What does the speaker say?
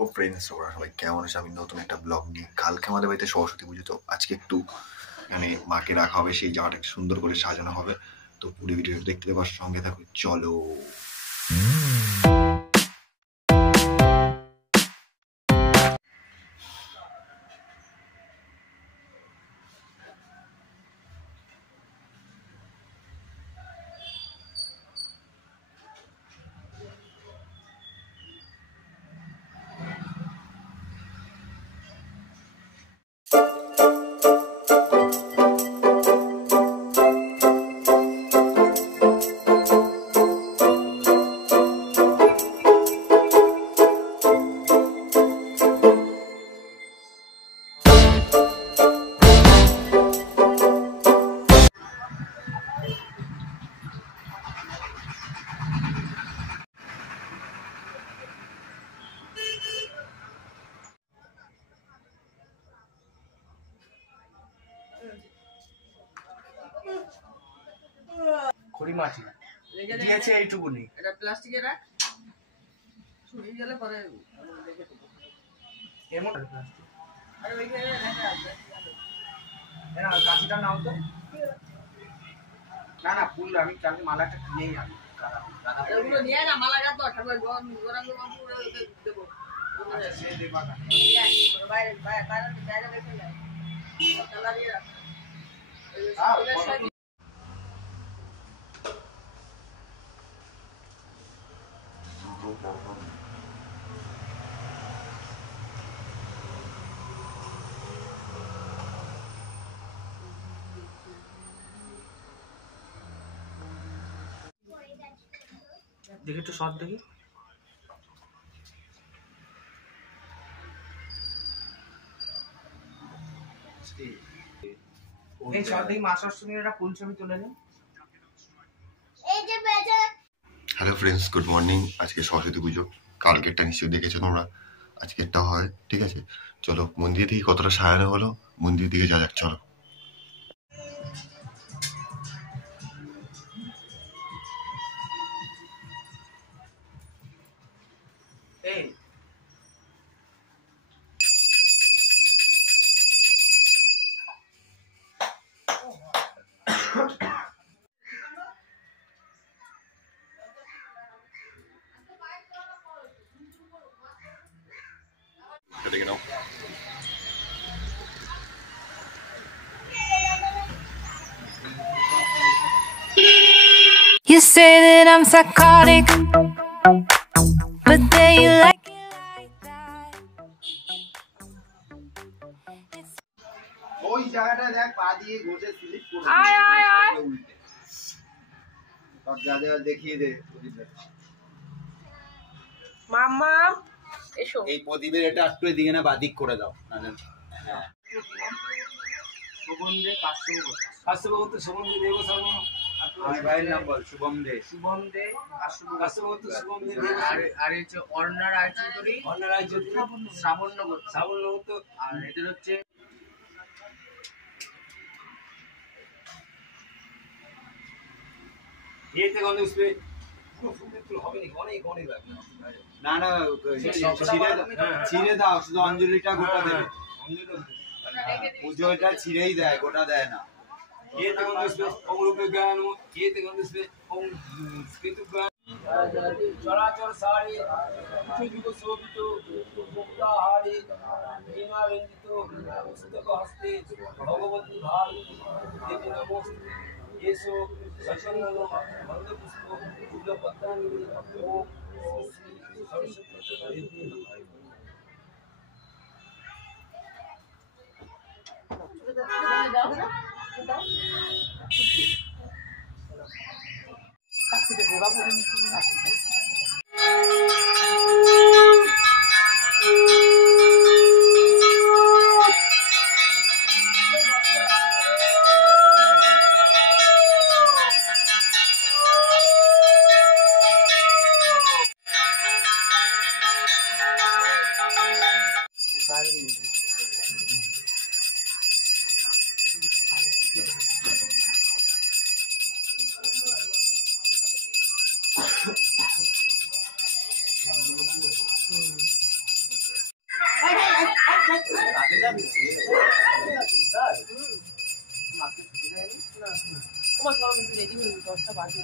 ও friends, ওরা সবাই কেমন আছে? আমি নতুন একটা ব্লগ নিয়ে। কালকে আমাদের বাড়িতে সরস্বতী পুজো, তো আজকে একটু মানে মাকে রাখা হবে, সেই জায়গাটা সুন্দর করে সাজানো হবে। তো পুরো ভিডিওটা দেখতে দেওয়ার সঙ্গে থাকো, চলো। খড়ি মাটি দিয়েছে এইটুকুনি, এটা প্লাস্টিকে রাখ, শুকিয়ে গেলে পরে দেখে দেবো। এমন আরে ওইখানে রাখা আছে, না কাঁচিটা নাও তো। না না ফুল আমি কালকে মালাটা কিনেই আনি। এগুলো নিয়ে না মালা গাঁথবো, ঠাকুর গৌরাঙ্গ বাবু দেবো। আচ্ছা সে দেবা না, বাইরে বাইরে বাইরে রেখে যায়, তালা দিয়ে রাখ। দেখি একটু শর্ট দেখি। এই শর্ট দেখি মা ষষ্ঠীর একটা ফুল ছবি তুলে নিন। Hello friends, good morning. আজকে সরস্বতী পুজো, কালকেরটা নিশ্চয়ই দেখেছো তোমরা, আজকেরটা হয়। ঠিক আছে, চলো মন্দির থেকে কতটা সাজানো হলো, মন্দির দিকে যা যাক, চলো। এই দেখে নাও। You say that I'm psychotic, but then you like it like that. ওই জায়গাটা দেখ, পা দিয়ে ঘষে স্লিপ করে আয় আয় আয়, সব যা যা দেখিয়ে দে। মামা এসো। এই প্রদীপের এটা একটু এদিকে না বাদিক করে দাও। হ্যাঁ শুভম দে, কাশ্যপগত শুভম দে দেব শর্ম। আমার ভাইয়ের নাম বল, শুভম দে। শুভম দে কাশ্যপগত শুভম দে দেব। আর হচ্ছে অর্ণা রায়চৌধুরী, শ্রাবণ্যগত। আর এদের হচ্ছে না না ছিঁড়ে দাও, শুধু অঞ্জলিটা গোটা দেবে। পুজোটা ছিঁড়েই দেয়, গোটা দেয় না। চলাচল সারে যুগ শোভিত মুক্তাহারে বীণারঞ্জিত পুস্তক হস্তে ভগবতী ভাবি দেবী নমস্তে। এসো সচন্দন মন্দপুষ্প ফুলপত্রাঞ্জলি ওম শ্রী শ্রী সরস্বতী তোমার রেডি হয়ে 10টা বাজে